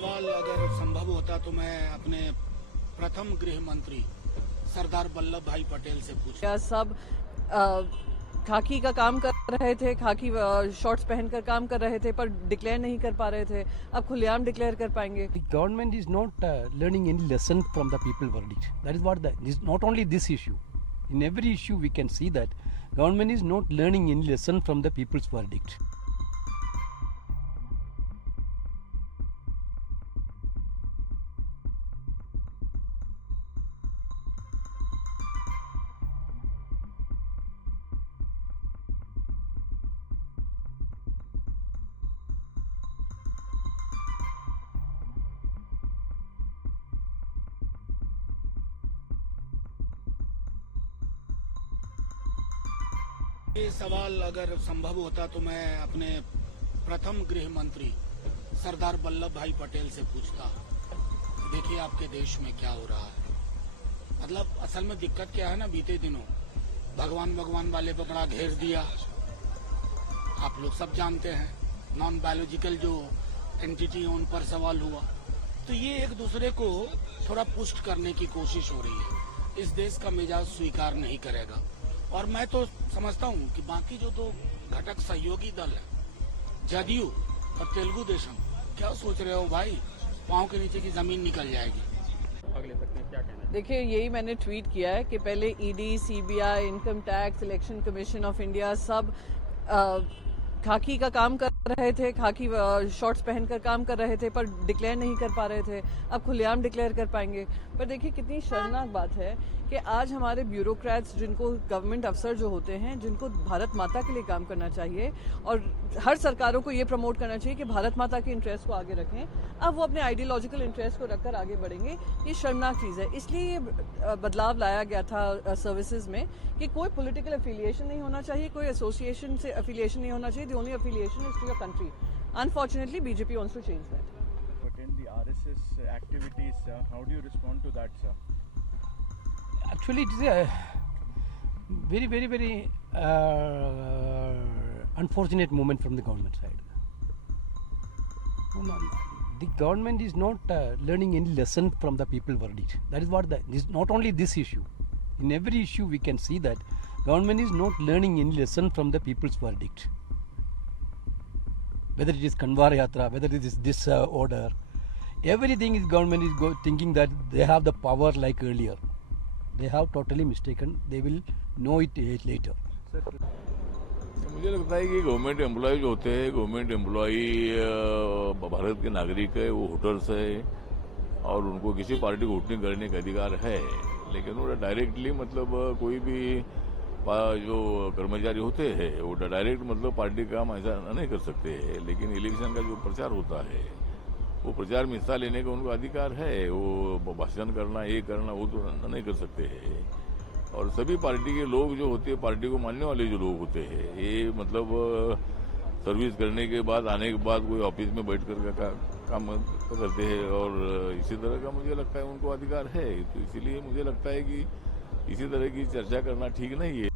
सवाल अगर संभव होता तो मैं अपने प्रथम गृह मंत्री सरदार वल्लभ भाई पटेल से पूछता। क्या सब खाकी का काम कर रहे थे, खाकी शॉर्ट्स पहनकर काम कर रहे थे, पर डिक्लेयर नहीं कर पा रहे थे। अब खुलेआम डिक्लेयर कर पाएंगे। The government is not learning any lesson from the people verdict. That is what is not only this issue. In every issue we can see that government is not learning any lesson from the people's verdict. ये सवाल अगर संभव होता तो मैं अपने प्रथम गृह मंत्री सरदार वल्लभ भाई पटेल से पूछता। देखिए आपके देश में क्या हो रहा है। मतलब असल में दिक्कत क्या है ना, बीते दिनों भगवान वाले पे बड़ा घेर दिया। आप लोग सब जानते हैं, नॉन बायोलॉजिकल जो एंटिटी है उन पर सवाल हुआ। तो ये एक दूसरे को थोड़ा पुष्ट करने की कोशिश हो रही है। इस देश का मिजाज स्वीकार नहीं करेगा। और मैं तो समझता हूं कि बाकी जो दो घटक सहयोगी दल है, जदयू और तेलुगु देशम, क्या सोच रहे हो भाई, पांव के नीचे की जमीन निकल जाएगी। अगले सकते हैं, क्या कहना है? देखिए, यही मैंने ट्वीट किया है कि पहले ED, CBI, income tax, election commission of India सब खाकी का काम कर रहे थे, खाकी शॉर्ट्स पहनकर काम कर रहे थे, पर डिक्लेयर नहीं कर पा रहे थे। अब खुलेआम डिक्लेयर कर पाएंगे। पर देखिए कितनी शर्मनाक बात है कि आज हमारे ब्यूरोक्रेट्स, जिनको गवर्नमेंट अफसर जो होते हैं, जिनको भारत माता के लिए काम करना चाहिए और हर सरकारों को ये प्रमोट करना चाहिए कि भारत माता के इंटरेस्ट को आगे रखें, अब वो अपने आइडियोलॉजिकल इंटरेस्ट को रखकर आगे बढ़ेंगे। ये शर्मनाक चीज़ है। इसलिए ये बदलाव लाया गया था सर्विसेज में कि कोई पॉलिटिकल एफिलिएशन नहीं होना चाहिए, कोई एसोसिएशन से एफिलिएशन नहीं होना चाहिए। The only affiliation is to your country. Unfortunately, BJP wants to change that. Attend the RSS activities, how do you respond to that, sir? Actually, it is a very unfortunate moment from the government side. The government is not learning any lesson from the people verdict. That is what is not only this issue. In every issue we can see that government is not learning any lesson from the people's verdict. Whether it is Kanwar Yatra, whether it is this order, everything is government is thinking that they have the power like earlier. They have totally mistaken. They will know it later. मुझे लगता है कि government employ जो होते हैं, government employ Bharat के नागरिक है, वो वोटर्स है और उनको किसी पार्टी को वोटिंग करने का अधिकार है। लेकिन वो डायरेक्टली मतलब कोई भी जो कर्मचारी होते हैं वो डायरेक्ट मतलब पार्टी का काम ऐसा नहीं कर सकते हैं। लेकिन इलेक्शन का जो प्रचार होता है, वो प्रचार में हिस्सा लेने का उनको अधिकार है। वो भाषण करना, ये करना, वो तो नहीं कर सकते हैं। और सभी पार्टी के लोग जो होते हैं, पार्टी को मानने वाले जो लोग होते हैं, ये मतलब सर्विस करने के बाद, आने के बाद कोई ऑफिस में बैठ कर काम करते हैं और इसी तरह का मुझे लगता है उनको अधिकार है। तो इसीलिए मुझे लगता है कि इसी तरह की चर्चा करना ठीक नहीं है।